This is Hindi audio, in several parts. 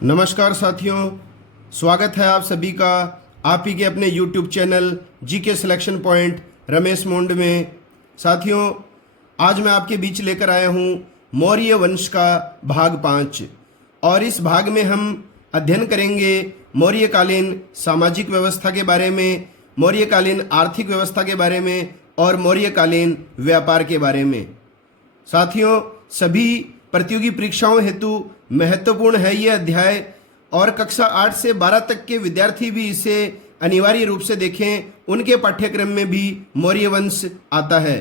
नमस्कार साथियों, स्वागत है आप सभी का आप ही के अपने YouTube channel GK selection point Ramesh मोंड में। साथियों, आज मैं आपके बीच लेकर आया हूँ मौर्य वंश का भाग 5 और इस भाग में हम अध्ययन करेंगे मौर्यकालीन सामाजिक व्यवस्था के बारे में, मौर्यकालीन आर्थिक व्यवस्था के बारे में और मौर्यकालीन व्यापार के बारे में। साथियों, सभी प्रतियोगी परीक्षाओं हेतु महत्वपूर्ण है ये अध्याय और कक्षा 8 से 12 तक के विद्यार्थी भी इसे अनिवार्य रूप से देखें, उनके पाठ्यक्रम में भी मौर्य वंश आता है।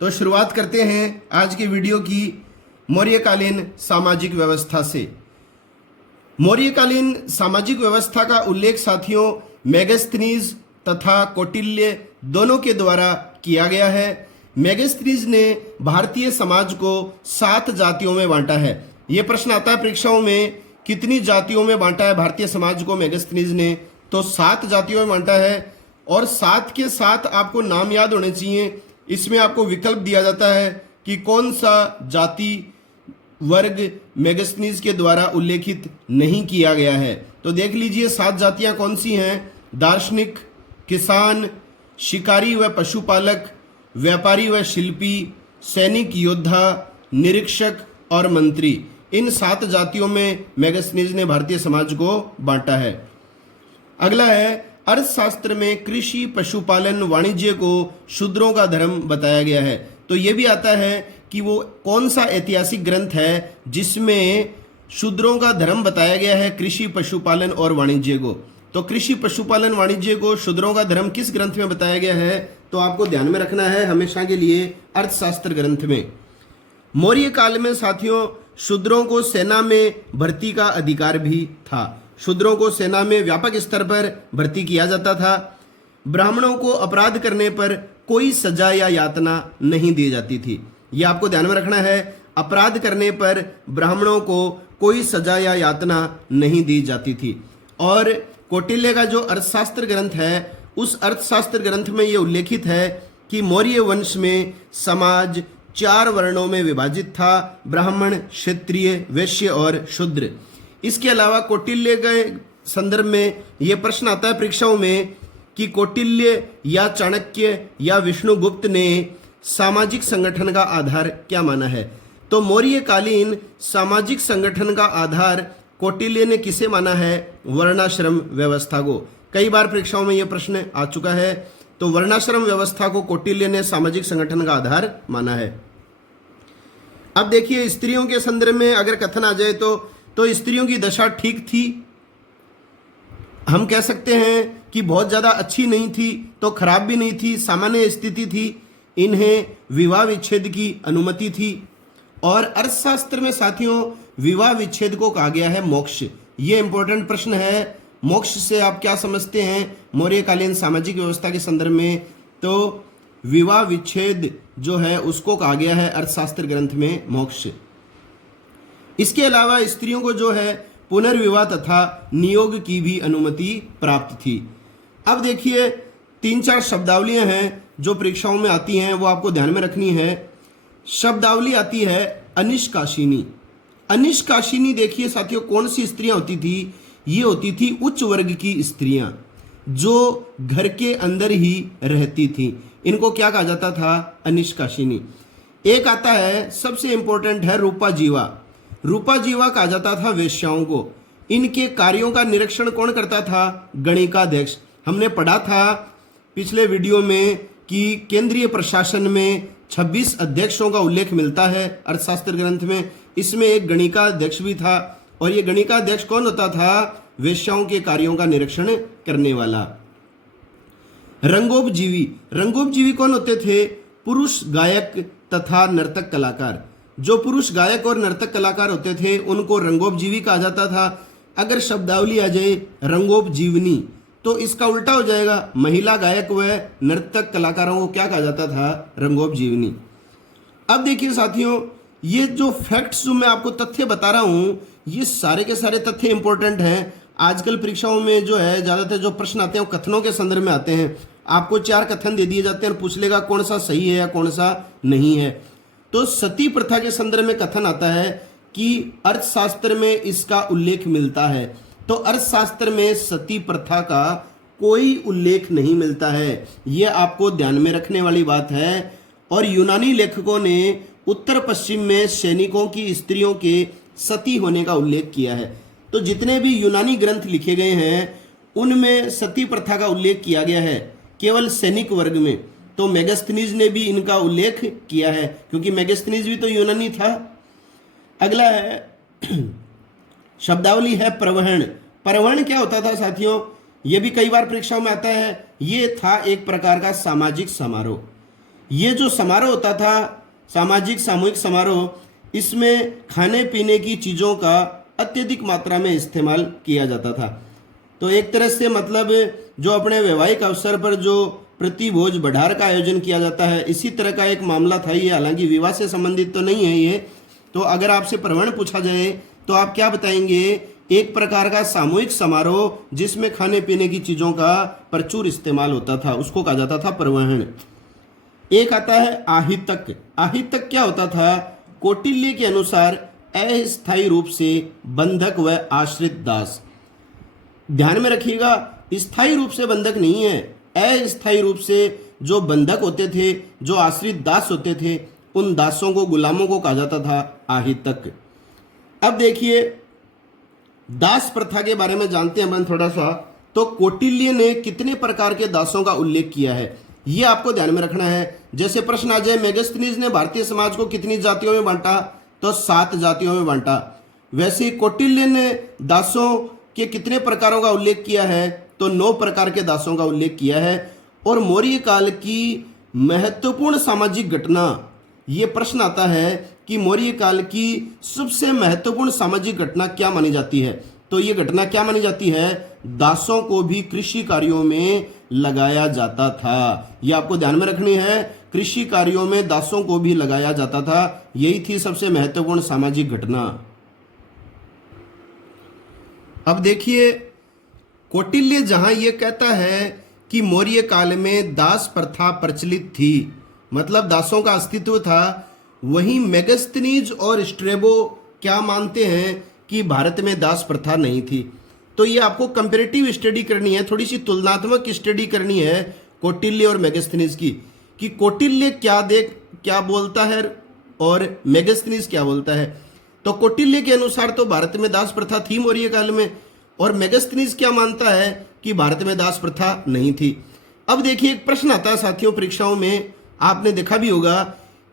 तो शुरुआत करते हैं आज की वीडियो की मौर्यकालीन सामाजिक व्यवस्था से। मौर्यकालीन सामाजिक व्यवस्था का उल्लेख साथियों मेगास्थनीज तथा कौटिल्य दोनों के द्वारा किया गया है। मेगास्थनीज ने भारतीय समाज को 7 जातियों में बांटा है। यह प्रश्न आता है परीक्षाओं में, कितनी जातियों में बांटा है भारतीय समाज को मेगास्थनीज ने? तो 7 जातियों में बांटा है और 7 के साथ आपको नाम याद होने चाहिए। इसमें आपको विकल्प दिया जाता है कि कौन सा जाति वर्ग मेगास्थनीज के द्वारा उल्लेखित नहीं किया गया है। तो देख लीजिए 7 जातियां कौन सी हैं? दार्शनिक, किसान, शिकारी व पशुपालक, व्यापारी व शिल्पी, सैनिक, योद्धा, निरीक्षक और मंत्री। इन 7 जातियों में मेगास्थनीज ने भारतीय समाज को बांटा है। अगला है अर्थशास्त्र में कृषि, पशुपालन, वाणिज्य को शूद्रों का धर्म बताया गया है। तो ये भी आता है कि वो कौन सा ऐतिहासिक ग्रंथ है जिसमें शूद्रों का धर्म बताया गया है कृषि, पशुपालन और वाणिज्य को। तो कृषि, पशुपालन, वाणिज्य को शूद्रों का धर्म किस ग्रंथ में बताया गया है? तो आपको ध्यान में रखना है हमेशा के लिए अर्थशास्त्र ग्रंथ में। मौर्य काल में साथियों शूद्रों को सेना में भर्ती का अधिकार भी था। शूद्रों को सेना में व्यापक स्तर पर भर्ती किया जाता था। ब्राह्मणों को अपराध करने पर कोई सजा या यातना नहीं दी जाती थी। यह आपको ध्यान में रखना है, अपराध करने पर ब्राह्मणों को कोई सजा या यातना नहीं दी जाती थी। और कौटिल्य का जो अर्थशास्त्र ग्रंथ है उस अर्थशास्त्र ग्रंथ में यह उल्लेखित है कि मौर्य वंश में समाज 4 वर्णों में विभाजित था, ब्राह्मण, क्षत्रिय, वैश्य और शूद्र। इसके अलावा कौटिल्य के संदर्भ में यह प्रश्न आता है परीक्षाओं में कि कौटिल्य या चाणक्य या विष्णुगुप्त ने सामाजिक संगठन का आधार क्या माना है? तो मौर्यकालीन सामाजिक संगठन का आधार कौटिल्य ने किसे माना है? वर्णाश्रम व्यवस्था को। कई बार परीक्षाओं में यह प्रश्न आ चुका है। तो वर्णाश्रम व्यवस्था को कौटिल्य ने सामाजिक संगठन का आधार माना है। अब देखिए स्त्रियों के संदर्भ में अगर कथन आ जाए तो स्त्रियों की दशा ठीक थी, हम कह सकते हैं कि बहुत ज्यादा अच्छी नहीं थी तो खराब भी नहीं थी, सामान्य स्थिति थी। इन्हें विवाह विच्छेद की अनुमति थी। और अर्थशास्त्र में साथियों विवाह विच्छेद को कहा गया है मोक्ष। ये इंपॉर्टेंट प्रश्न है। मोक्ष से आप क्या समझते हैं मौर्यकालीन सामाजिक व्यवस्था के संदर्भ में? तो विवाह विच्छेद जो है उसको कहा गया है अर्थशास्त्र ग्रंथ में मोक्ष। इसके अलावा स्त्रियों को जो है पुनर्विवाह तथा नियोग की भी अनुमति प्राप्त थी। अब देखिए 3-4 शब्दावलियां हैं जो परीक्षाओं में आती हैं, वो आपको ध्यान में रखनी है। शब्दावली आती है अनिष्कासिनी। अनिष्कासिनी देखिए साथियों कौन सी स्त्रियां होती थी? ये होती थी उच्च वर्ग की स्त्रियां जो घर के अंदर ही रहती थी। इनको क्या कहा जाता था? अनिष्कासिनी। एक आता है सबसे इंपॉर्टेंट है रूपा जीवा। रूपा जीवा कहा जाता था वेश्याओं को। इनके कार्यों का निरीक्षण कौन करता था? गणिकाध्यक्ष। हमने पढ़ा था पिछले वीडियो में कि केंद्रीय प्रशासन में 26 अध्यक्षों का उल्लेख मिलता है अर्थशास्त्र ग्रंथ में। इसमें एक गणिकाध्यक्ष भी था और ये गणिकाध्यक्ष कौन होता था? वेश्याओं के कार्यों का निरीक्षण करने वाला। रंगोपजीवी। रंगोपजीवी कौन होते थे? पुरुष गायक तथा नर्तक कलाकार। जो पुरुष गायक और नर्तक कलाकार होते थे उनको रंगोपजीवी कहा जाता था। अगर शब्दावली आ जाए रंगोपजीवनी तो इसका उल्टा हो जाएगा, महिला गायक व नर्तक कलाकारों को क्या कहा जाता था? रंगोपजीवनी। अब देखिए साथियों ये जो फैक्ट्स जो मैं आपको तथ्य बता रहा हूं ये सारे के सारे तथ्य इंपॉर्टेंट हैं। आजकल परीक्षाओं में जो है ज्यादातर जो प्रश्न आते हैं वो कथनों के संदर्भ में आते हैं। आपको 4 कथन दे दिए जाते हैं और पूछ लेगा कौन सा सही है या कौन सा नहीं है। तो सती प्रथा के संदर्भ में कथन आता है कि अर्थशास्त्र में इसका उल्लेख मिलता है, तो अर्थशास्त्र में सती प्रथा का कोई उल्लेख नहीं मिलता है। यह आपको ध्यान में रखने वाली बात है। और यूनानी लेखकों ने उत्तर पश्चिम में सैनिकों की स्त्रियों के सती होने का उल्लेख किया है। तो जितने भी यूनानी ग्रंथ लिखे गए हैं उनमें सती प्रथा का उल्लेख किया गया है, केवल सैनिक वर्ग में। तो मेगास्थनीज ने भी इनका उल्लेख किया है, क्योंकि मेगास्थनीज भी तो यूनानी था। अगला है शब्दावली है प्रवहन। प्रवहन क्या होता था साथियों, ये भी कई बार परीक्षाओं में आता है। ये था एक प्रकार का सामाजिक समारोह। ये जो समारोह होता था, सामाजिक सामूहिक समारोह, इसमें खाने पीने की चीज़ों का अत्यधिक मात्रा में इस्तेमाल किया जाता था। तो एक तरह से मतलब जो अपने वैवाहिक अवसर पर जो प्रतिभोज भंडार का आयोजन किया जाता है, इसी तरह का एक मामला था ये। हालांकि विवाह से संबंधित तो नहीं है ये। तो अगर आपसे प्रवहन पूछा जाए तो आप क्या बताएंगे? एक प्रकार का सामूहिक समारोह जिसमें खाने पीने की चीज़ों का प्रचुर इस्तेमाल होता था, उसको कहा जाता था प्रवहन। एक आता है आहितक। आहितक क्या होता था? कौटिल्य के अनुसार अस्थायी रूप से बंधक व आश्रित दास। ध्यान में रखिएगा, स्थायी रूप से बंधक नहीं है, अस्थायी रूप से जो बंधक होते थे, जो आश्रित दास होते थे, उन दासों को, गुलामों को कहा जाता था आहितक। अब देखिए दास प्रथा के बारे में जानते हैं अपन थोड़ा सा। तो कौटिल्य ने कितने प्रकार के दासों का उल्लेख किया है, ये आपको ध्यान में रखना है। जैसे प्रश्न आ जाए मेगास्थनीज ने भारतीय समाज को कितनी जातियों में बांटा, तो 7 जातियों में बांटा। वैसे कौटिल्य ने दासों के कितने प्रकारों का उल्लेख किया है, तो 9 प्रकार के दासों का उल्लेख किया है। और मौर्य काल की महत्वपूर्ण सामाजिक घटना, ये प्रश्न आता है कि मौर्य काल की सबसे महत्वपूर्ण सामाजिक घटना क्या मानी जाती है, तो ये घटना क्या मानी जाती है? दासों को भी कृषि कार्यों में लगाया जाता था। ये आपको ध्यान में रखनी है, कृषि कार्यों में दासों को भी लगाया जाता था। यही थी सबसे महत्वपूर्ण सामाजिक घटना। अब देखिए कौटिल्य जहां ये कहता है कि मौर्य काल में दास प्रथा प्रचलित थी, मतलब दासों का अस्तित्व था, वहीं मेगास्थनीज और स्ट्रेबो क्या मानते हैं कि भारत में दास प्रथा नहीं थी। तो ये आपको कंपैरेटिव स्टडी करनी है, थोड़ी सी तुलनात्मक स्टडी करनी है कौटिल्य और मेगास्थनीज की, कि कौटिल्य क्या बोलता है और मेगास्थनीज क्या बोलता है। तो कौटिल्य के अनुसार तो भारत में दास प्रथा थी मौर्य काल में, और मेगास्थनीज क्या मानता है कि भारत में दास प्रथा नहीं थी। अब देखिए एक प्रश्न आता है साथियों परीक्षाओं में, आपने देखा भी होगा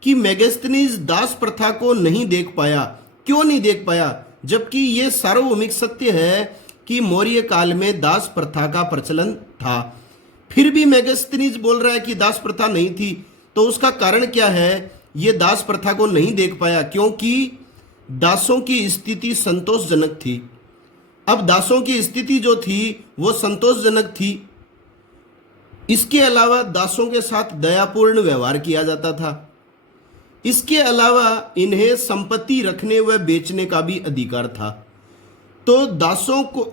कि मेगास्थनीज दास प्रथा को नहीं देख पाया। क्यों नहीं देख पाया? जबकि ये सार्वभौमिक सत्य है कि मौर्य काल में दास प्रथा का प्रचलन था, फिर भी मेगास्थनीज बोल रहा है कि दास प्रथा नहीं थी। तो उसका कारण क्या है? ये दास प्रथा को नहीं देख पाया क्योंकि दासों की स्थिति संतोषजनक थी। अब दासों की स्थिति जो थी वो संतोषजनक थी। इसके अलावा दासों के साथ दयापूर्ण व्यवहार किया जाता था। इसके अलावा इन्हें संपत्ति रखने व बेचने का भी अधिकार था। तो दासों को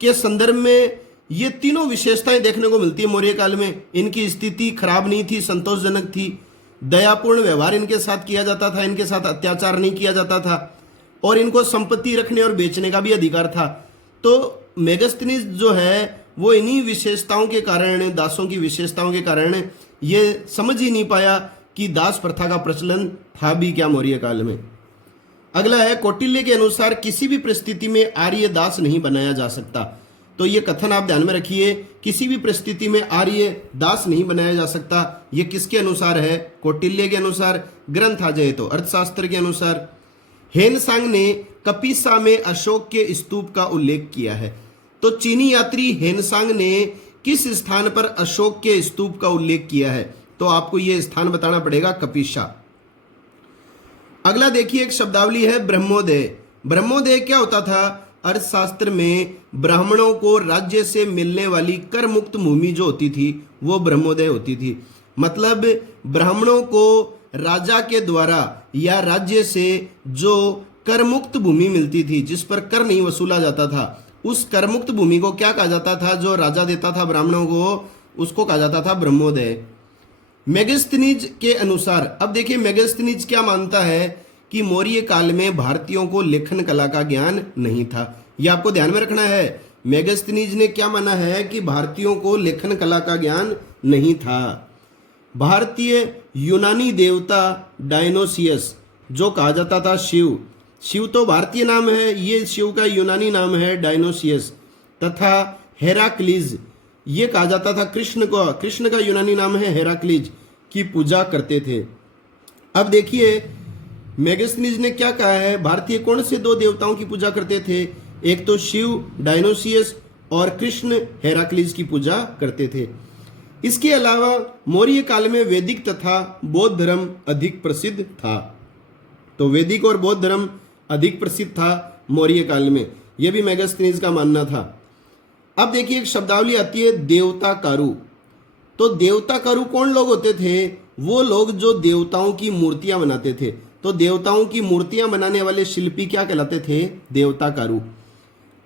के संदर्भ में ये तीनों विशेषताएं देखने को मिलती है मौर्य काल में। इनकी स्थिति खराब नहीं थी, संतोषजनक थी, दयापूर्ण व्यवहार इनके साथ किया जाता था, इनके साथ अत्याचार नहीं किया जाता था, और इनको संपत्ति रखने और बेचने का भी अधिकार था। तो मेगास्थनीज जो है वो इन्हीं विशेषताओं के कारण, दासों की विशेषताओं के कारण ये समझ ही नहीं पाया कि दास प्रथा का प्रचलन था भी क्या मौर्य काल में। अगला है कौटिल्य के अनुसार किसी भी परिस्थिति में आर्य दास नहीं बनाया जा सकता। तो ये कथन आप ध्यान में रखिए, किसी भी परिस्थिति में आर्य दास नहीं बनाया जा सकता। ये किसके अनुसार है? कौटिल्य के अनुसार। ग्रंथ आ जाए तो अर्थशास्त्र के अनुसार। हेनसांग ने कपिसा में अशोक के स्तूप का उल्लेख किया है। तो चीनी यात्री हेनसांग ने किस स्थान पर अशोक के स्तूप का उल्लेख किया है? तो आपको यह स्थान बताना पड़ेगा, कपिसा। अगला देखिए एक शब्दावली है ब्रह्मोदय। ब्रह्मोदय क्या होता था? अर्थशास्त्र में ब्राह्मणों को राज्य से मिलने वाली कर मुक्त भूमि जो होती थी वो ब्रह्मोदय होती थी। मतलब ब्राह्मणों को राजा के द्वारा या राज्य से जो कर मुक्त भूमि मिलती थी, जिस पर कर नहीं वसूला जाता था, उस कर मुक्त भूमि को क्या कहा जाता था? जो राजा देता था ब्राह्मणों को, उसको कहा जाता था ब्रह्मोदय। मेगास्थनीज के अनुसार, अब देखिए मेगास्थनीज क्या मानता है कि मौर्य काल में भारतीयों को लेखन कला का ज्ञान नहीं था। यह आपको ध्यान में रखना है। मेगास्थनीज ने क्या माना है कि भारतीयों को लेखन कला का ज्ञान नहीं था। भारतीय यूनानी देवता डायनोसियस, जो कहा जाता था शिव, शिव तो भारतीय नाम है, ये शिव का यूनानी नाम है डायनोसियस, तथा हेराक्लीज, ये कहा जाता था कृष्ण को, कृष्ण का यूनानी नाम है हेराक्लीज, की पूजा करते थे। अब देखिए मेगास्थनीज ने क्या कहा है, भारतीय कौन से दो देवताओं की पूजा करते थे? एक तो शिव डायनोसियस और कृष्ण हेराक्लीज की पूजा करते थे। इसके अलावा मौर्य काल में वैदिक तथा बौद्ध धर्म अधिक प्रसिद्ध था। तो वैदिक और बौद्ध धर्म अधिक प्रसिद्ध था मौर्य काल में, यह भी मेगास्थनीज का मानना था। अब देखिए एक शब्दावली आती है देवताकारु। तो देवताकारु कौन लोग होते थे? वो लोग जो देवताओं की मूर्तियां बनाते थे। तो देवताओं की मूर्तियां बनाने वाले शिल्पी क्या कहलाते थे? देवताकारु।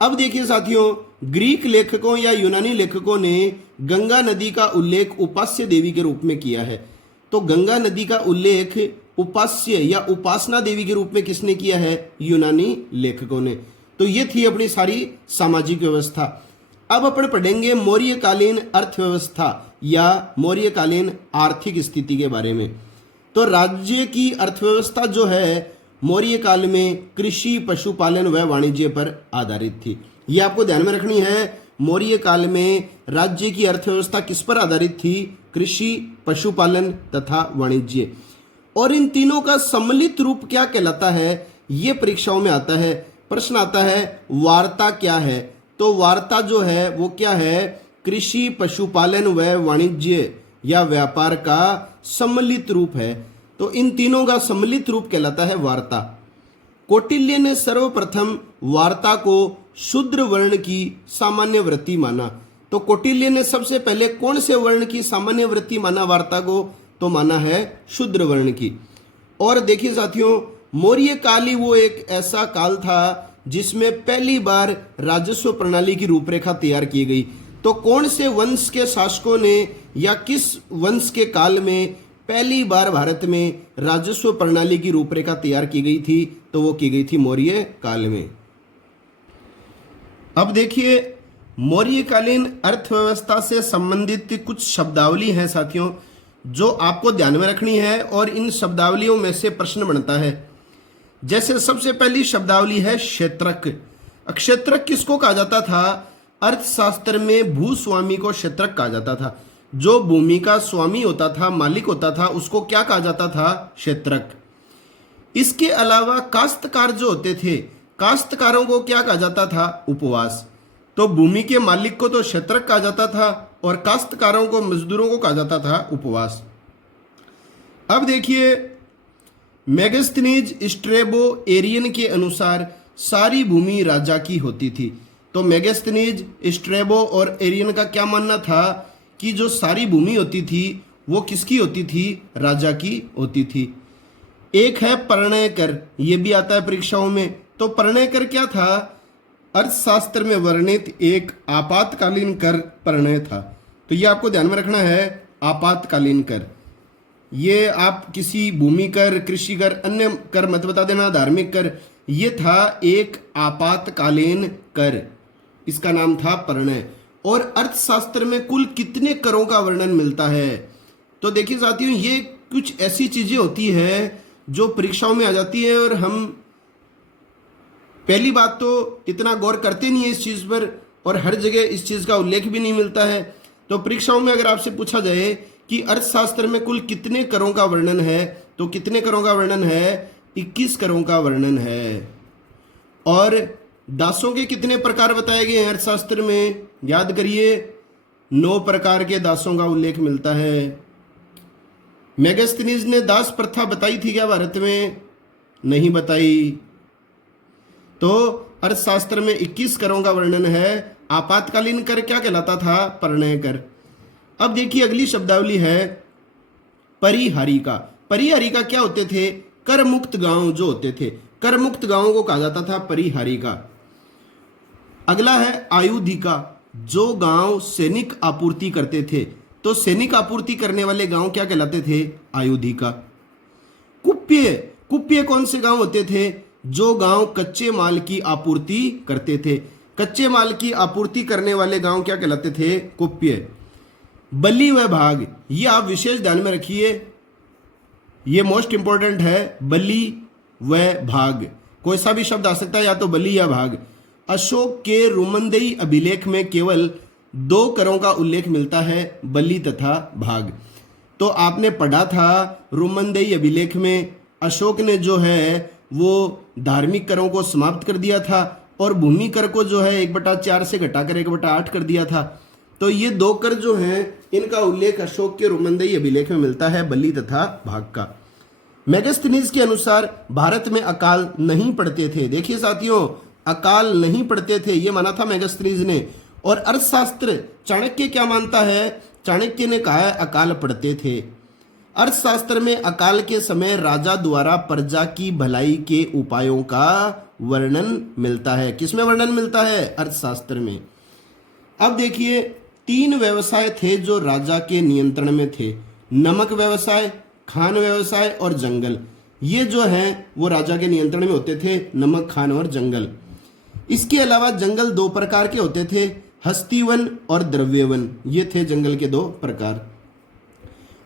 अब देखिए साथियों, ग्रीक लेखकों या यूनानी लेखकों ने गंगा नदी का उल्लेख उपास्य देवी के रूप में किया है। तो गंगा नदी का उल्लेख उपास्य या उपासना देवी के रूप में किसने किया है? यूनानी लेखकों ने। तो ये थी अपनी सारी सामाजिक व्यवस्था। अब अपन पढ़ेंगे मौर्यकालीन अर्थव्यवस्था या मौर्यकालीन आर्थिक स्थिति के बारे में। तो राज्य की अर्थव्यवस्था जो है मौर्य काल में कृषि, पशुपालन व वाणिज्य पर आधारित थी। ये आपको ध्यान में रखनी है। मौर्य काल में राज्य की अर्थव्यवस्था किस पर आधारित थी? कृषि, पशुपालन तथा वाणिज्य। और इन तीनों का सम्मिलित रूप क्या कहलाता है? ये परीक्षाओं में आता है। प्रश्न आता है वार्ता क्या है? तो वार्ता जो है वो क्या है? कृषि, पशुपालन व वाणिज्य या व्यापार का सम्मिलित रूप है। तो इन तीनों का सम्मिलित रूप कहलाता है वार्ता। कौटिल्य ने सर्वप्रथम वार्ता को शूद्र वर्ण की सामान्य वृत्ति माना। तो कौटिल्य ने सबसे पहले कौन से वर्ण की सामान्य वृत्ति माना वार्ता को? तो माना है शूद्र वर्ण की। और देखिए साथियों, मौर्य काल ही वो एक ऐसा काल था जिसमें पहली बार राजस्व प्रणाली की रूपरेखा तैयार की गई। तो कौन से वंश के शासकों ने या किस वंश के काल में पहली बार भारत में राजस्व प्रणाली की रूपरेखा तैयार की गई थी? तो वो की गई थी मौर्य काल में। अब देखिए मौर्यकालीन अर्थव्यवस्था से संबंधित कुछ शब्दावली हैं साथियों, जो आपको ध्यान में रखनी है और इन शब्दावलियों में से प्रश्न बनता है। जैसे सबसे पहली शब्दावली है क्षेत्रक। क्षेत्रक किसको कहा जाता था? अर्थशास्त्र में भूस्वामी को क्षेत्रक कहा जाता था। जो भूमि का स्वामी होता था, मालिक होता था, उसको क्या कहा जाता था? क्षेत्रक। इसके अलावा काश्तकार जो होते थे, काश्तकारों को क्या कहा जाता था? उपवास। तो भूमि के मालिक को तो क्षेत्रक कहा जाता था और काश्तकारों को, मजदूरों को कहा जाता था उपवास। अब देखिए मेगास्थनीज स्ट्रेबो एरियन के अनुसार सारी भूमि राजा की होती थी। तो मेगास्थनीज, स्ट्रेबो और एरियन का क्या मानना था कि जो सारी भूमि होती थी वो किसकी होती थी? राजा की होती थी। एक है परिणय कर, ये भी आता है परीक्षाओं में। तो परिणय कर क्या था? अर्थशास्त्र में वर्णित एक आपातकालीन कर परिणय था। तो ये आपको ध्यान में रखना है, आपातकालीन कर। ये आप किसी भूमि कर, कृषि कर, अन्य कर मत बता देना, धार्मिक कर। ये था एक आपातकालीन कर, इसका नाम था परिणय। और अर्थशास्त्र में कुल कितने करों का वर्णन मिलता है? तो देखिए साथियों, ये कुछ ऐसी चीजें होती है जो परीक्षाओं में आ जाती है और हम पहली बात तो इतना गौर करते नहीं है इस चीज पर, और हर जगह इस चीज का उल्लेख भी नहीं मिलता है। तो परीक्षाओं में अगर आपसे पूछा जाए कि अर्थशास्त्र में कुल कितने करों का वर्णन है, तो कितने करों का वर्णन है? 21 करों का वर्णन है। और दासों के कितने प्रकार बताए गए हैं अर्थशास्त्र में? याद करिए, 9 प्रकार के दासों का उल्लेख मिलता है। मेगास्थनीज ने दास प्रथा बताई थी क्या भारत में? नहीं बताई। तो अर्थशास्त्र में 21 करों का वर्णन है। आपातकालीन कर क्या कहलाता था? परिणय कर। अब देखिए अगली शब्दावली है परिहारिका। परिहारिका क्या होते थे? कर मुक्त गांव जो होते थे, कर मुक्त गांवों को कहा जाता था परिहारिका। अगला है आयुधिका, जो गांव सैनिक आपूर्ति करते थे। तो सैनिक आपूर्ति करने वाले गांव क्या कहलाते थे? आयुधिका। कुप्य, कुप्य कौन से गांव होते थे? जो गांव कच्चे माल की आपूर्ति करते थे। कच्चे माल की आपूर्ति करने वाले गांव क्या कहलाते थे? कुप्य। बलि व भाग, ये आप विशेष ध्यान में रखिए, ये मोस्ट इंपॉर्टेंट है। बलि व भाग, कोई सा भी शब्द आ सकता है, या तो बलि या भाग। अशोक के रुमंदेई अभिलेख में केवल 2 करों का उल्लेख मिलता है, बलि तथा भाग। तो आपने पढ़ा था रुमंदेई अभिलेख में अशोक ने जो है वो धार्मिक करों को समाप्त कर दिया था और भूमि कर को जो है 1/4 से घटाकर 1/8 कर दिया था। तो ये 2 कर जो हैं इनका उल्लेख अशोक के रुमंदेई अभिलेख में मिलता है, बलि तथा भाग का। मेगास्थनीज के अनुसार भारत में अकाल नहीं पड़ते थे। देखिए साथियों, अकाल नहीं पड़ते थे ये माना था मेगास्थनीज ने। और अर्थशास्त्र चाणक्य क्या मानता है? चाणक्य ने कहा है अकाल पड़ते थे। अर्थशास्त्र में अकाल के समय राजा द्वारा प्रजा की भलाई के उपायों का वर्णन मिलता है। किसमें वर्णन मिलता है? अर्थशास्त्र में। अब देखिए 3 व्यवसाय थे जो राजा के नियंत्रण में थे, नमक व्यवसाय, खान व्यवसाय और जंगल। ये जो हैं वो राजा के नियंत्रण में होते थे, नमक, खान और जंगल। इसके अलावा जंगल 2 प्रकार के होते थे, हस्तीवन और द्रव्यवन। ये थे जंगल के 2 प्रकार।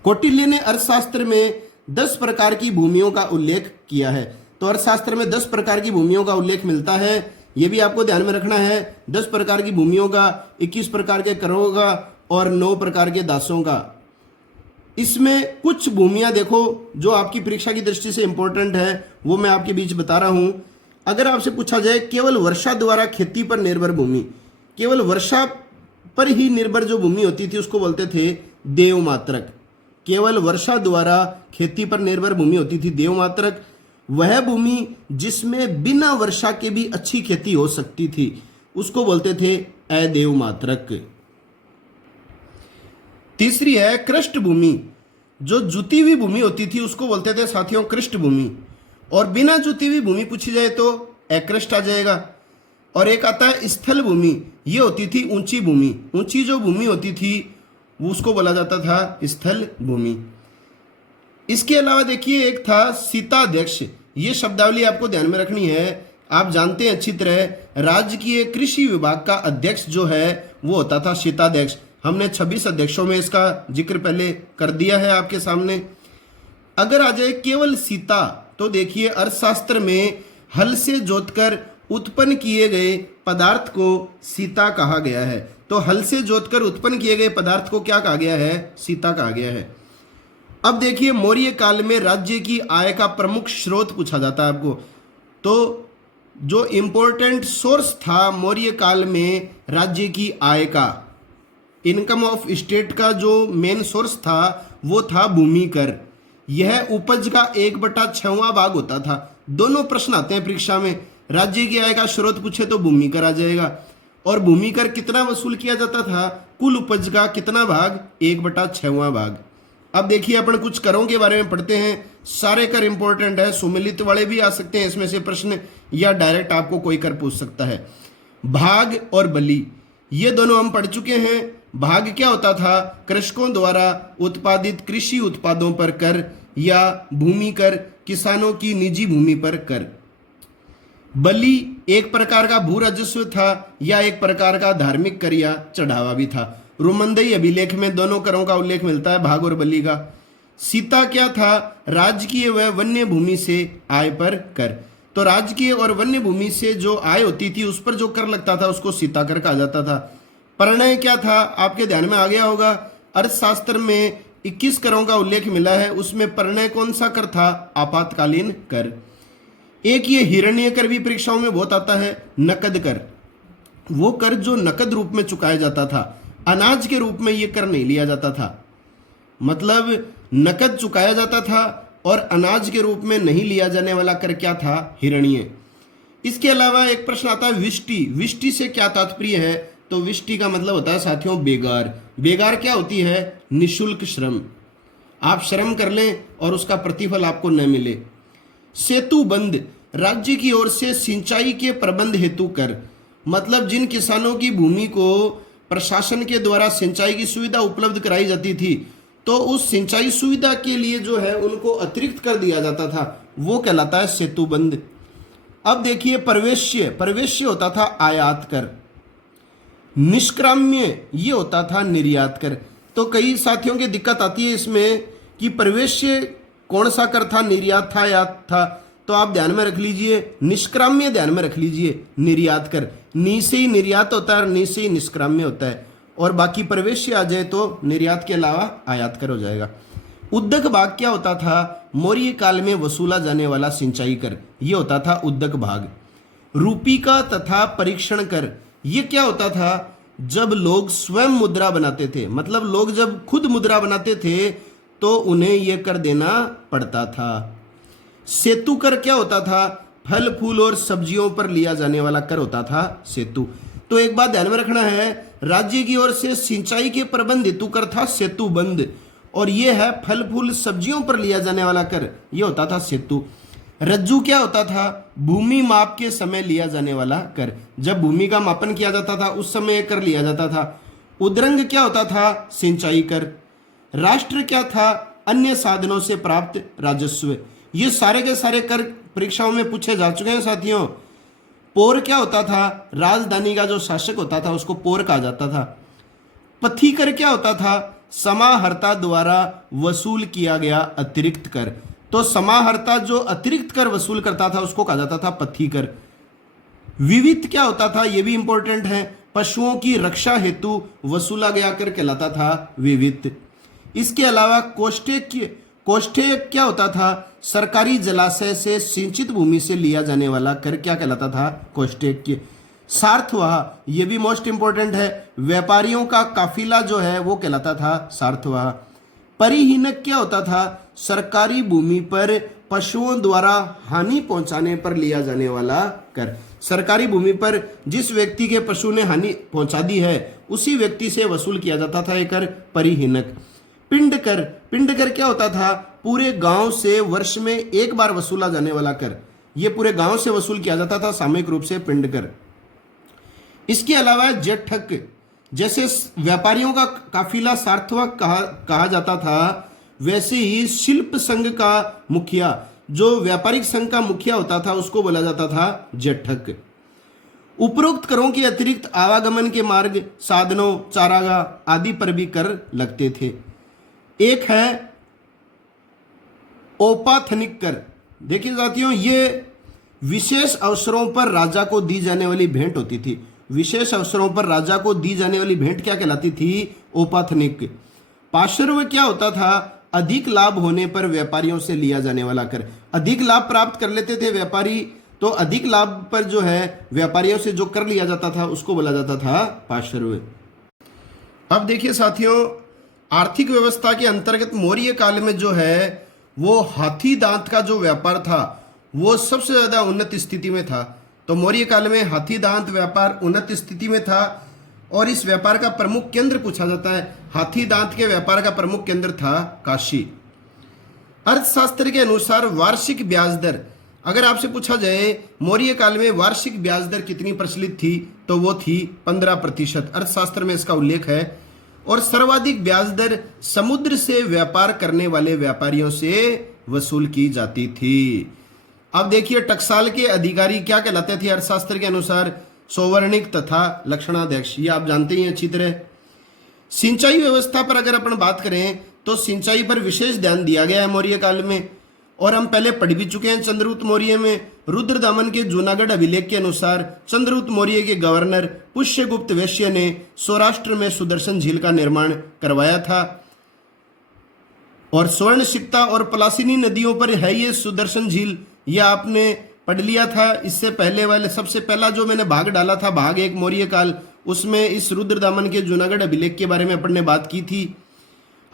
कौटिल्य ने अर्थशास्त्र में 10 प्रकार की भूमियों का उल्लेख किया है। तो अर्थशास्त्र में 10 प्रकार की भूमियों का उल्लेख मिलता है, ये भी आपको ध्यान में रखना है। 10 प्रकार की भूमियों का, 21 प्रकार के करों का और 9 प्रकार के दासों का। इसमें कुछ भूमियां देखो जो आपकी परीक्षा की दृष्टि से इंपॉर्टेंट है, वो मैं आपके बीच बता रहा हूं। अगर आपसे पूछा जाए केवल वर्षा द्वारा खेती पर निर्भर भूमि, केवल वर्षा पर ही निर्भर जो भूमि होती थी उसको बोलते थे देवमात्रक। केवल वर्षा द्वारा खेती पर निर्भर भूमि होती थी देवमात्रक। वह भूमि जिसमें बिना वर्षा के भी अच्छी खेती हो सकती थी उसको बोलते थे अदेवमात्रक। तीसरी है कृष्ट भूमि। जो जुती हुई भूमि होती थी उसको बोलते थे साथियों कृष्ट भूमि। और बिना जुती हुई भूमि पूछी जाए तो अकृष्ट आ जाएगा। और एक आता है स्थल भूमि, ये होती थी ऊंची भूमि। ऊंची जो भूमि होती थी उसको बोला जाता था स्थल भूमि। इसके अलावा देखिए एक था सीताध्यक्ष। ये शब्दावली आपको ध्यान में रखनी है। आप जानते हैं अच्छी तरह राजकीय कृषि विभाग का अध्यक्ष जो है वो होता था सीताध्यक्ष। हमने 26 अध्यक्षों में इसका जिक्र पहले कर दिया है आपके सामने। अगर आ जाए केवल सीता तो देखिए अर्थशास्त्र में हल से जोतकर उत्पन्न किए गए पदार्थ को सीता कहा गया है। तो हल से जोतकर उत्पन्न किए गए पदार्थ को क्या कहा गया है? सीता कहा गया है। अब देखिए मौर्य काल में राज्य की आय का प्रमुख स्रोत पूछा जाता है आपको। तो जो इंपॉर्टेंट सोर्स था मौर्य काल में राज्य की आय का, इनकम ऑफ स्टेट का जो मेन सोर्स था वो था भूमि कर। यह उपज का 1/6वां भाग होता था। दोनों प्रश्न आते हैं परीक्षा में। राज्य की आय का स्रोत पूछे तो भूमि कर आ जाएगा। और भूमि कर कितना वसूल किया जाता था? कुल उपज का कितना भाग? 1/6वां भाग। अब देखिए अपन कुछ करों के बारे में पढ़ते हैं। सारे कर इंपॉर्टेंट है, सुमिलित वाले भी आ सकते हैं इसमें से प्रश्न, या डायरेक्ट आपको कोई कर पूछ सकता है। भाग और बलि ये दोनों हम पढ़ चुके हैं। भाग क्या होता था? कृषकों द्वारा उत्पादित कृषि उत्पादों पर कर, या भूमि कर किसानों की निजी भूमि पर कर। बलि एक प्रकार का भू राजस्व था या एक प्रकार का धार्मिक कर या चढ़ावा भी था। रुमंदेई अभिलेख में दोनों करों का उल्लेख मिलता है, भाग और बलि का। सीता क्या था? राजकीय व वन्य भूमि से आय पर कर। तो राजकीय और वन्य भूमि से जो आय होती थी उस पर जो कर लगता था उसको सीता कर कहा जाता था। परिणय क्या था? आपके ध्यान में आ गया होगा। अर्थशास्त्र में 21 करों का उल्लेख मिला है, उसमें परिणय कौन सा कर था? आपातकालीन कर। एक ये हिरण्य कर भी परीक्षाओं में बहुत आता है, नकद कर। वो कर जो नकद रूप में चुकाया जाता था, अनाज के रूप में ये कर नहीं लिया जाता था। मतलब नकद चुकाया जाता था और अनाज के रूप में नहीं लिया जाने वाला कर क्या था? हिरण्य। इसके अलावा एक प्रश्न आता है विष्टि। विष्टि से क्या तात्पर्य है? तो विष्टि का मतलब होता है साथियों बेगार। बेगार क्या होती है? निशुल्क श्रम। आप श्रम कर लें और उसका प्रतिफल आपको न मिले। सेतु बंद, राज्य की ओर से सिंचाई के प्रबंध हेतु कर। मतलब जिन किसानों की भूमि को प्रशासन के द्वारा सिंचाई की सुविधा उपलब्ध कराई जाती थी तो उस सिंचाई सुविधा के लिए जो है उनको अतिरिक्त कर दिया जाता था, वो कहलाता है सेतुबंध। अब देखिए प्रवेश्य, प्रवेश्य होता था आयात कर, निष्क्राम्य ये होता था निर्यात कर। तो कई साथियों की दिक्कत आती है इसमें कि प्रवेश्य कौन सा कर था, निर्यात था, आयात था। तो आप ध्यान में रख लीजिए, निष्क्राम्य ध्यान में रख लीजिए, निर्यात कर, नी से ही निर्यात होता है और नी से ही निष्क्राम्य होता है, और बाकी प्रवेश्य आ जाए तो निर्यात के अलावा आयात कर हो जाएगा। उद्दक भाग क्या होता था, मौर्य काल में वसूला जाने वाला सिंचाई कर, ये होता था उद्दक भाग। रूपिका तथा परीक्षण कर, ये क्या होता था, जब लोग स्वयं मुद्रा बनाते थे, मतलब लोग जब खुद मुद्रा बनाते थे तो उन्हें यह कर देना पड़ता था। सेतु कर क्या होता था, फल फूल और सब्जियों पर लिया जाने वाला कर होता था सेतु। तो एक बात ध्यान में रखना है, राज्य की ओर से सिंचाई के प्रबंध हेतु कर था सेतुबंध, और यह है फल फूल सब्जियों पर लिया जाने वाला कर, यह होता था सेतु। रज्जु क्या होता था, भूमि माप के समय लिया जाने वाला कर, जब भूमि का मापन किया जाता था उस समय कर लिया जाता था। उद्रंग क्या होता था, सिंचाई कर। राष्ट्र क्या था, अन्य साधनों से प्राप्त राजस्व। ये सारे के सारे कर परीक्षाओं में पूछे जा चुके हैं साथियों। पौर क्या होता था, राजधानी का जो शासक होता था उसको पौर कहा जाता था। पथी कर क्या होता था, समाहर्ता द्वारा वसूल किया गया अतिरिक्त कर। तो समाहर्ता जो अतिरिक्त कर वसूल करता था उसको कहा जाता था पथी कर। विविध क्या होता था, यह भी इंपॉर्टेंट है, पशुओं की रक्षा हेतु वसूला गया कर कहलाता था विविध। इसके अलावा कोष्ठेय क्या होता था, सरकारी जलाशय से सिंचित भूमि से लिया जाने वाला कर क्या कहलाता था, कोष्ठेय। सार्थवाह, ये भी मोस्ट इंपॉर्टेंट है, व्यापारियों का काफिला जो है वो कहलाता था सार्थवाह। परिहीनक क्या होता था, सरकारी भूमि पर पशुओं द्वारा हानि पहुंचाने पर लिया जाने वाला कर। सरकारी भूमि पर जिस व्यक्ति के पशु ने हानि पहुंचा दी है उसी व्यक्ति से वसूल किया जाता था एक कर, परिहीनक। पिंड कर, पिंड कर क्या होता था, पूरे गांव से वर्ष में एक बार वसूला जाने वाला कर, यह पूरे गांव से वसूल किया जाता था सामूहिक रूप से पिंड कर। इसके अलावा जेठक, जैसे व्यापारियों का काफिला सार्थवक कहा जाता था, वैसे ही शिल्प संघ का मुखिया, जो व्यापारिक संघ का मुखिया होता था उसको बोला जाता था जेठक। उपरोक्त करों के अतिरिक्त आवागमन के मार्ग, साधनों, चारागाह आदि पर भी कर लगते थे। एक है औपाथनिक कर। देखिए साथियों, ये विशेष अवसरों पर राजा को दी जाने वाली भेंट होती थी। विशेष अवसरों पर राजा को दी जाने वाली भेंट क्या कहलाती थी, औपाथनिक। पार्श्व क्या होता था, अधिक लाभ होने पर व्यापारियों से लिया जाने वाला कर। अधिक लाभ प्राप्त कर लेते थे व्यापारी, तो अधिक लाभ पर जो है व्यापारियों से जो कर लिया जाता था उसको बोला जाता था पार्श्व। अब देखिए साथियों, आर्थिक व्यवस्था के अंतर्गत मौर्य काल में जो है वो हाथी दांत का जो व्यापार था वो सबसे ज्यादा उन्नत स्थिति में था। तो मौर्य काल में हाथी दांत व्यापार उन्नत स्थिति में था, और इस व्यापार का प्रमुख केंद्र पूछा जाता है, हाथी दांत के व्यापार का प्रमुख केंद्र था काशी। अर्थशास्त्र के अनुसार वार्षिक ब्याज दर, अगर आपसे पूछा जाए मौर्य काल में वार्षिक ब्याज दर कितनी प्रचलित थी, तो वो थी 15%। अर्थशास्त्र में इसका उल्लेख है। और सर्वाधिक ब्याज दर समुद्र से व्यापार करने वाले व्यापारियों से वसूल की जाती थी। अब देखिए टकसाल के अधिकारी क्या कहलाते थे अर्थशास्त्र के अनुसार, सौवर्णिक तथा लक्षणाध्यक्ष, ये आप जानते ही हैं अच्छी तरह। सिंचाई व्यवस्था पर अगर अपन बात करें तो सिंचाई पर विशेष ध्यान दिया गया है मौर्य काल में, और हम पहले पढ़ भी चुके हैं चंद्रगुप्त मौर्य में। रुद्रदामन के जूनागढ़ अभिलेख के अनुसार चंद्रगुप्त मौर्य के गवर्नर पुष्यगुप्त वैश्य ने सौराष्ट्र में सुदर्शन झील का निर्माण करवाया था, और स्वर्ण सिक्ता और पलासिनी नदियों पर है ये सुदर्शन झील, ये आपने पढ़ लिया था। इससे पहले वाले सबसे पहला जो मैंने भाग डाला था, भाग 1 मौर्य काल, उसमें इस रुद्रदामन के जूनागढ़ अभिलेख के बारे में अपन ने बात की थी।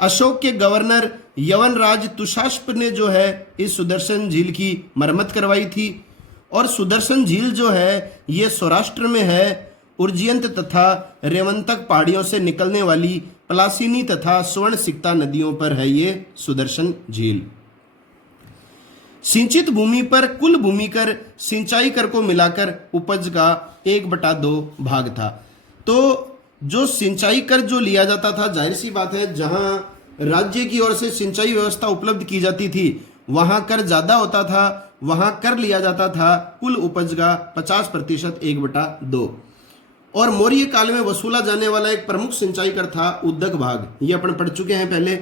अशोक के गवर्नर यवनराज तुषास्प ने जो है इस सुदर्शन झील की मरम्मत करवाई थी, और सुदर्शन झील जो है ये सौराष्ट्र में है। उर्जियंत तथा रेवंतक पहाड़ियों से निकलने वाली पलासिनी तथा स्वर्ण सिक्ता नदियों पर है ये सुदर्शन झील। सिंचित भूमि पर कुल भूमि कर सिंचाई कर को मिलाकर उपज का 1/2 भाग था। तो जो सिंचाई कर जो लिया जाता था, जाहिर सी बात है जहां राज्य की ओर से सिंचाई व्यवस्था उपलब्ध की जाती थी वहां कर ज्यादा होता था, वहां कर लिया जाता था कुल उपज का 50% 1/2। और मौर्य काल में वसूला जाने वाला एक प्रमुख सिंचाई कर था उद्दक भाग, ये अपन पढ़ चुके हैं पहले।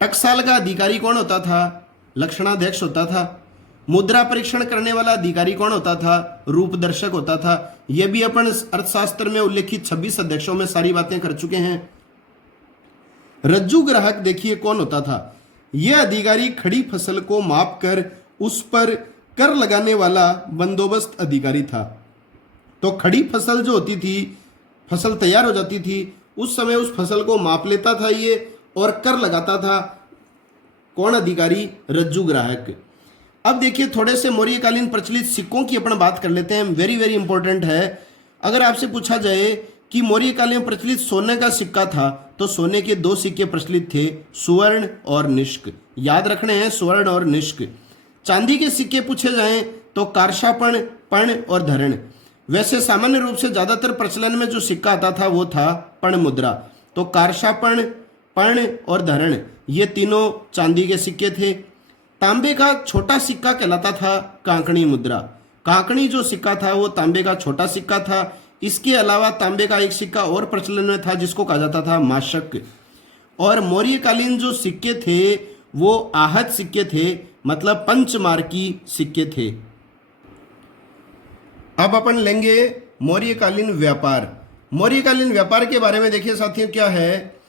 टकसाल का अधिकारी कौन होता था? लक्षणाध्यक्ष होता था। मुद्रा परीक्षण करने वाला अधिकारी कौन होता था? रूपदर्शक होता था। यह भी अपन अर्थशास्त्र में उल्लेखित 26 अध्यक्षों में सारी बातें कर चुके हैं। रज्जू ग्राहक देखिए कौन होता था? यह अधिकारी खड़ी फसल को माप कर उस पर कर लगाने वाला बंदोबस्त अधिकारी था। तो खड़ी फसल जो होती थी, फसल तैयार हो जाती थी, उस समय उस फसल को माप लेता था ये और कर लगाता था कौन अधिकारी? रज्जू ग्राहक। अब देखिए थोड़े से मौर्यकालीन प्रचलित सिक्कों की अपन बात कर लेते हैं, वेरी वेरी इंपॉर्टेंट है। अगर आपसे पूछा जाए कि मौर्यकाल में प्रचलित सोने का सिक्का था तो सोने के 2 सिक्के प्रचलित थे, सुवर्ण और निष्क। याद रखने हैं स्वर्ण और निष्क। चांदी के सिक्के पूछे जाएं तो कारशापण, पण और धरण। वैसे सामान्य रूप से ज्यादातर प्रचलन में जो सिक्का आता था वो था पण मुद्रा। तो कारशापण, पण और धरण ये तीनों चांदी के सिक्के थे। तांबे का छोटा सिक्का कहलाता था कांकणी मुद्रा। कांकणी जो सिक्का था वो तांबे का छोटा सिक्का था। इसके अलावा तांबे का एक सिक्का और प्रचलन में था जिसको कहा जाता था माशक। और मौर्यकालीन जो सिक्के थे वो आहत सिक्के थे, मतलब पंचमार्की सिक्के थे। अब अपन लेंगे मौर्यकालीन व्यापार। मौर्यकालीन व्यापार के बारे में देखिए साथियों, क्या है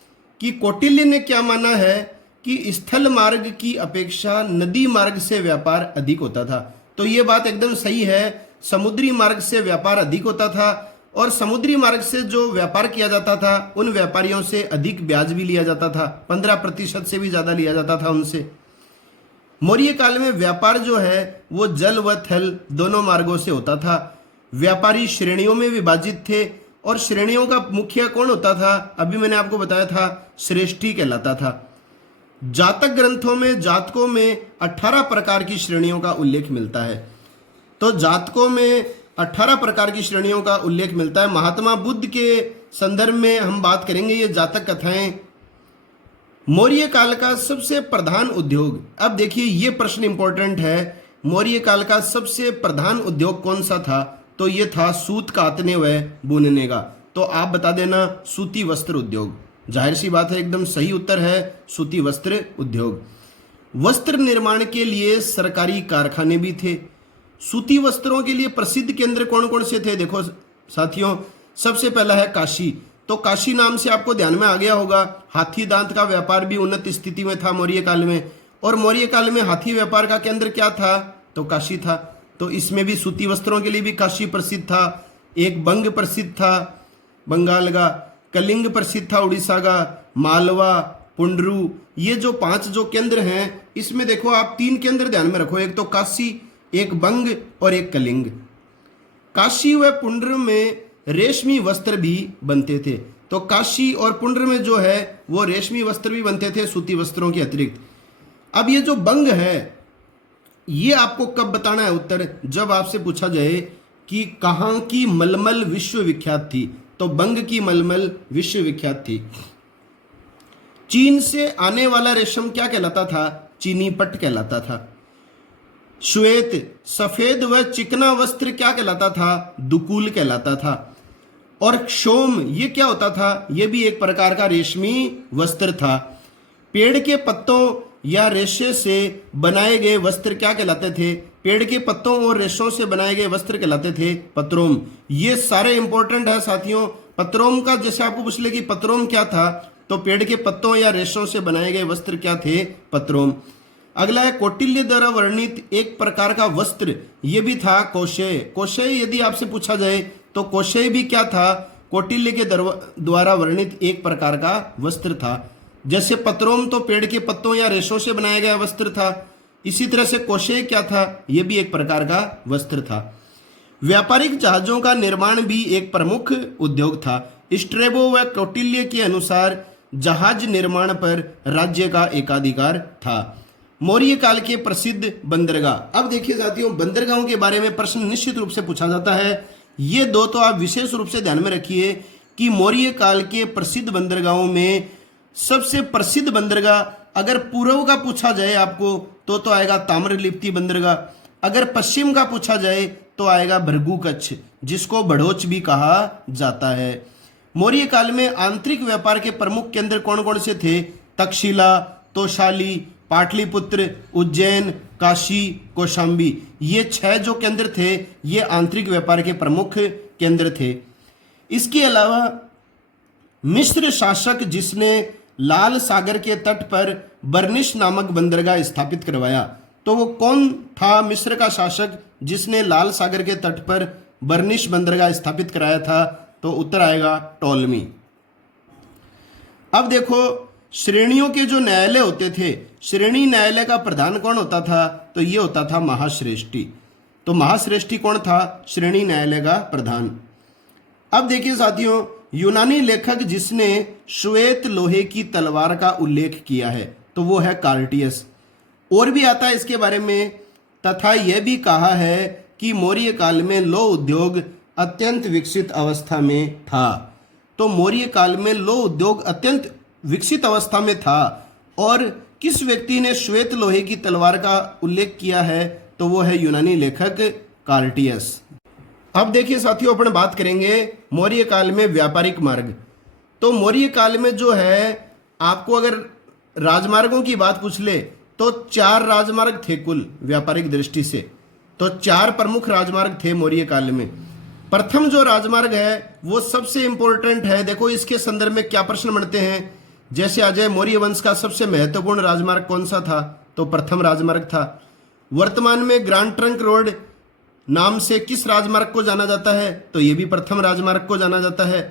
कि कौटिल्य ने क्या माना है कि स्थल मार्ग की अपेक्षा नदी मार्ग से व्यापार अधिक होता था। तो ये बात एकदम सही है, समुद्री मार्ग से व्यापार अधिक होता था और समुद्री मार्ग से जो व्यापार किया जाता था उन व्यापारियों से अधिक ब्याज भी लिया जाता था, 15% से भी ज्यादा लिया जाता था उनसे। मौर्य काल में व्यापार जो है वो जल व थल दोनों मार्गों से होता था। व्यापारी श्रेणियों में विभाजित थे और श्रेणियों का मुखिया कौन होता था? अभी मैंने आपको बताया था, श्रेष्ठी कहलाता था। जातक ग्रंथों में जातकों में 18 प्रकार की श्रेणियों का उल्लेख मिलता है। तो जातकों में 18 प्रकार की श्रेणियों का उल्लेख मिलता है। महात्मा बुद्ध के संदर्भ में हम बात करेंगे ये जातक कथाएं। मौर्य काल का सबसे प्रधान उद्योग, अब देखिए ये प्रश्न इंपॉर्टेंट है, मौर्य काल का सबसे प्रधान उद्योग कौन सा था? तो ये था सूत कातने व बुनने का। तो आप बता देना सूती वस्त्र उद्योग। जाहिर सी बात है, एकदम सही उत्तर है सूती वस्त्र उद्योग। वस्त्र निर्माण के लिए सरकारी कारखाने भी थे। सूती वस्त्रों के लिए प्रसिद्ध केंद्र कौन कौन से थे? देखो साथियों, सबसे पहला है काशी। तो काशी नाम से आपको ध्यान में आ गया होगा, हाथी दांत का व्यापार भी उन्नत स्थिति में था मौर्य काल में। और मौर्य काल में हाथी व्यापार का केंद्र क्या था? तो काशी था। तो इसमें भी सूती वस्त्रों के लिए भी काशी प्रसिद्ध था। एक बंग प्रसिद्ध था बंगाल का, कलिंग प्रसिद्ध था उड़ीसा का, मालवा, पुंडरू, ये जो 5 जो केंद्र हैं इसमें देखो आप 3 केंद्र ध्यान में रखो, एक तो काशी, एक बंग और एक कलिंग। काशी व पुंड्र में रेशमी वस्त्र भी बनते थे। तो काशी और पुंड्र में जो है वो रेशमी वस्त्र भी बनते थे सूती वस्त्रों के अतिरिक्त। अब ये जो बंग है ये आपको कब बताना है उत्तर? जब आपसे पूछा जाए कि कहाँ की मलमल विश्व विख्यात थी। तो बंग की मलमल विश्व विख्यात थी। चीन से आने वाला रेशम क्या कहलाता था? चीनी पट्ट कहलाता था। श्वेत, सफेद व चिकना वस्त्र क्या कहलाता था? दुकूल कहलाता था। और क्षोम ये क्या होता था? ये भी एक प्रकार का रेशमी वस्त्र था। पेड़ के पत्तों या रेशे से बनाए गए वस्त्र क्या कहलाते थे? पेड़ के पत्तों और रेशों से बनाए गए वस्त्र कहलाते थे पत्रोम। ये सारे इंपॉर्टेंट है साथियों। पत्रोम का जैसे आपको पूछ ले कि पत्रोम क्या था, तो पेड़ के पत्तों या रेशों से बनाए गए वस्त्र क्या थे? पत्रोम। अगला है कौटिल्य द्वारा वर्णित एक प्रकार का वस्त्र, ये भी था कौशेय। कौशेय यदि आपसे पूछा जाए तो कौशेय भी क्या था? कौटिल्य के द्वारा वर्णित एक प्रकार का वस्त्र था। जैसे पत्रोम तो पेड़ के पत्तों या रेशों से बनाया गया वस्त्र था, इसी तरह से कौशेय क्या था? यह भी एक प्रकार का वस्त्र था। व्यापारिक जहाजों का निर्माण भी एक प्रमुख उद्योग था। स्ट्रेबो व कौटिल्य के अनुसार जहाज निर्माण पर राज्य का एकाधिकार था। मौर्य काल के प्रसिद्ध बंदरगाह। अब देखिए साथियों, बंदरगाहों के बारे में प्रश्न निश्चित रूप से पूछा जाता है। ये दो तो आप विशेष रूप से ध्यान में रखिए कि मौर्य काल के प्रसिद्ध बंदरगाहों में सबसे प्रसिद्ध बंदरगाह अगर पूर्व का पूछा जाए आपको तो आएगा ताम्रलिप्ति बंदरगाह। अगर पश्चिम का पूछा जाए तो आएगा भृगु कच्छ, जिसको बड़ोच भी कहा जाता है। मौर्य काल में आंतरिक व्यापार के प्रमुख केंद्र कौन कौन से थे? तक्षशिला, तोशाली, पाटलिपुत्र, उज्जैन, काशी, कौशाम्बी। ये 6 जो केंद्र थे ये आंतरिक व्यापार के प्रमुख केंद्र थे। इसके अलावा मिस्र शासक जिसने लाल सागर के तट पर बर्निश नामक बंदरगाह स्थापित करवाया, तो वो कौन था? मिस्र का शासक जिसने लाल सागर के तट पर बर्निश बंदरगाह स्थापित कराया था, तो उत्तर आएगा टॉलमी। अब देखो श्रेणियों के जो न्यायालय होते थे, श्रेणी न्यायालय का प्रधान कौन होता था? तो ये होता था महाश्रेष्ठी। तो महाश्रेष्ठी कौन था? श्रेणी न्यायालय का प्रधान। अब देखिए साथियों, यूनानी लेखक जिसने श्वेत लोहे की तलवार का उल्लेख किया है तो वो है कार्टियस। और भी आता है इसके बारे में, तथा यह भी कहा है कि मौर्य काल में लौह उद्योग अत्यंत विकसित अवस्था में था। तो मौर्य काल में लौह उद्योग अत्यंत विकसित अवस्था में था। और किस व्यक्ति ने श्वेत लोहे की तलवार का उल्लेख किया है? तो वो है यूनानी लेखक कार्टियस। अब देखिए साथियों, अपन बात करेंगे मौर्य काल में व्यापारिक मार्ग। तो मौर्य काल में जो है, आपको अगर राजमार्गों की बात पूछ ले तो 4 राजमार्ग थे कुल व्यापारिक दृष्टि से। तो 4 प्रमुख राजमार्ग थे मौर्य काल में। प्रथम जो राजमार्ग है वो सबसे इंपॉर्टेंट है। देखो इसके संदर्भ में क्या प्रश्न बनते हैं, जैसे अजय मौर्य वंश का सबसे महत्वपूर्ण राजमार्ग कौन सा था? तो प्रथम राजमार्ग था। वर्तमान में ग्रांड ट्रंक रोड नाम से किस राजमार्ग को जाना जाता है? तो ये भी प्रथम राजमार्ग को जाना जाता है।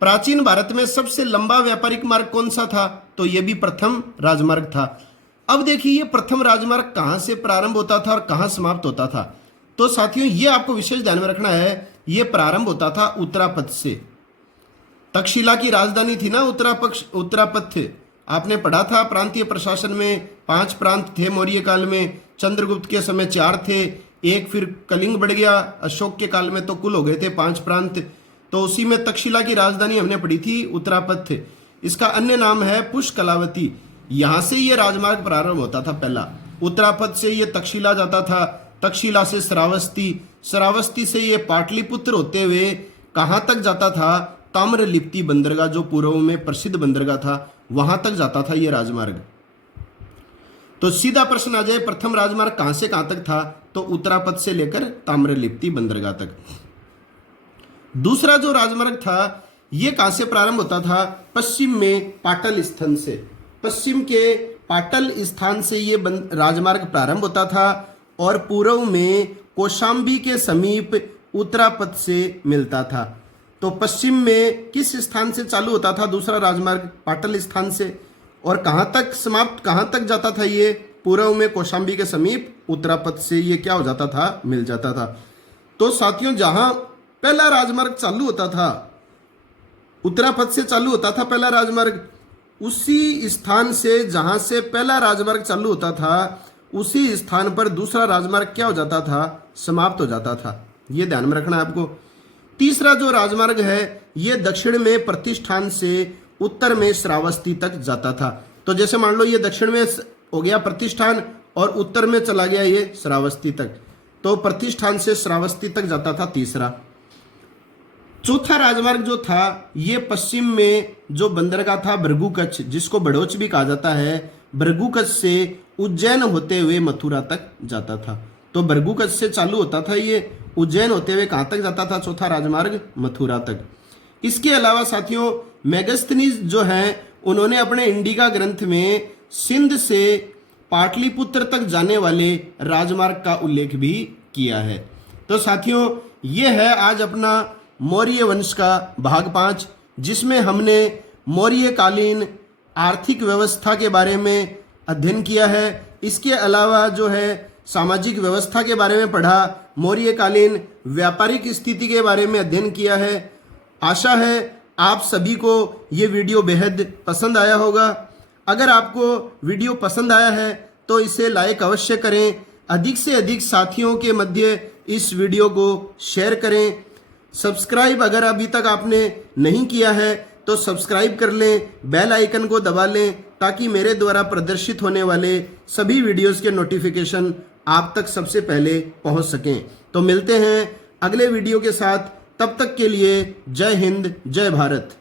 प्राचीन भारत में सबसे लंबा व्यापारिक मार्ग कौन सा था? तो ये भी प्रथम राजमार्ग था। अब देखिए ये प्रथम राजमार्ग कहाँ से प्रारंभ होता था और कहाँ समाप्त होता था? तो साथियों ये आपको विशेष ध्यान में रखना है, ये प्रारंभ होता था उत्तरापथ से। तक्षशिला की राजधानी थी ना उत्तरापथ। आपने पढ़ा था प्रांतीय प्रशासन में 5 प्रांत थे मौर्य काल में। चंद्रगुप्त के समय 4 थे, एक फिर कलिंग बढ़ गया, अशोक के काल में तो कुल हो गए थे 5 प्रांत। तो उसी में तक्षशिला की राजधानी हमने पढ़ी थी उत्तरापथ। इसका अन्य नाम है पुष्कलावती। यहाँ से ये राजमार्ग प्रारंभ होता था पहला। उत्तरापथ से ये तक्षशिला जाता था, तक्षशिला से श्रावस्ती, श्रावस्ती से ये पाटलिपुत्र होते हुए कहाँ तक जाता था? ताम्रलिप्ति बंदरगाह, जो पूर्व में प्रसिद्ध बंदरगाह था, वहां तक जाता था ये राजमार्ग। तो सीधा प्रश्न आ जाए, प्रथम राजमार्ग कहां से कहां तक था? तो उत्तरापथ से लेकर ताम्रलिप्ति बंदरगाह तक। दूसरा जो राजमार्ग था ये कहां से प्रारंभ होता था? पश्चिम में पाटल स्थान से। पश्चिम के पाटल स्थान से ये राजमार्ग प्रारंभ होता था और पूर्व में कौशाम्बी के समीप उत्तरापथ से मिलता था। तो पश्चिम में किस स्थान से चालू होता था दूसरा राजमार्ग? पाटल स्थान से। और कहाँ तक समाप्त, कहाँ तक जाता था ये? पूर्व में कौशाम्बी के समीप उत्तरापथ से ये क्या हो जाता था? मिल जाता था। तो साथियों जहाँ पहला राजमार्ग चालू होता था, उत्तरापथ से चालू होता था पहला राजमार्ग, उसी स्थान से जहाँ से पहला राजमार्ग चालू होता था उसी स्थान पर दूसरा राजमार्ग क्या हो जाता था? समाप्त हो जाता था। ये ध्यान में रखना है आपको। तीसरा जो राजमार्ग है ये दक्षिण में प्रतिष्ठान से उत्तर में श्रावस्ती तक जाता था। तो जैसे मान लो ये दक्षिण में हो गया प्रतिष्ठान और उत्तर में चला गया ये श्रावस्ती तक, तो प्रतिष्ठान से श्रावस्ती तक जाता था तीसरा। चौथा राजमार्ग जो था ये पश्चिम में जो बंदरगाह था भृगु कच्छ, जिसको बड़ोच भी कहा जाता है, भृगु कच्छ से उज्जैन होते हुए मथुरा तक जाता था। तो भृगु कच्छ से चालू होता था ये, उज्जैन होते हुए कहाँ तक जाता था? चौथा राजमार्ग मथुरा तक। इसके अलावा साथियों मेगस्थनीज जो हैं उन्होंने अपने इंडिका ग्रंथ में सिंध से पाटलिपुत्र तक जाने वाले राजमार्ग का उल्लेख भी किया है। तो साथियों ये है आज अपना मौर्य वंश का भाग 5, जिसमें हमने मौर्यकालीन आर्थिक व्यवस्था के बारे में अध्ययन किया है। इसके अलावा जो है सामाजिक व्यवस्था के बारे में पढ़ा, मौर्यकालीन व्यापारिक स्थिति के बारे में अध्ययन किया है। आशा है आप सभी को ये वीडियो बेहद पसंद आया होगा। अगर आपको वीडियो पसंद आया है तो इसे लाइक अवश्य करें, अधिक से अधिक साथियों के मध्य इस वीडियो को शेयर करें। सब्सक्राइब अगर अभी तक आपने नहीं किया है तो सब्सक्राइब कर लें, बेल आइकन को दबा लें ताकि मेरे द्वारा प्रदर्शित होने वाले सभी वीडियोस के नोटिफिकेशन आप तक सबसे पहले पहुंच सकें। तो मिलते हैं अगले वीडियो के साथ, तब तक के लिए जय हिंद, जय भारत।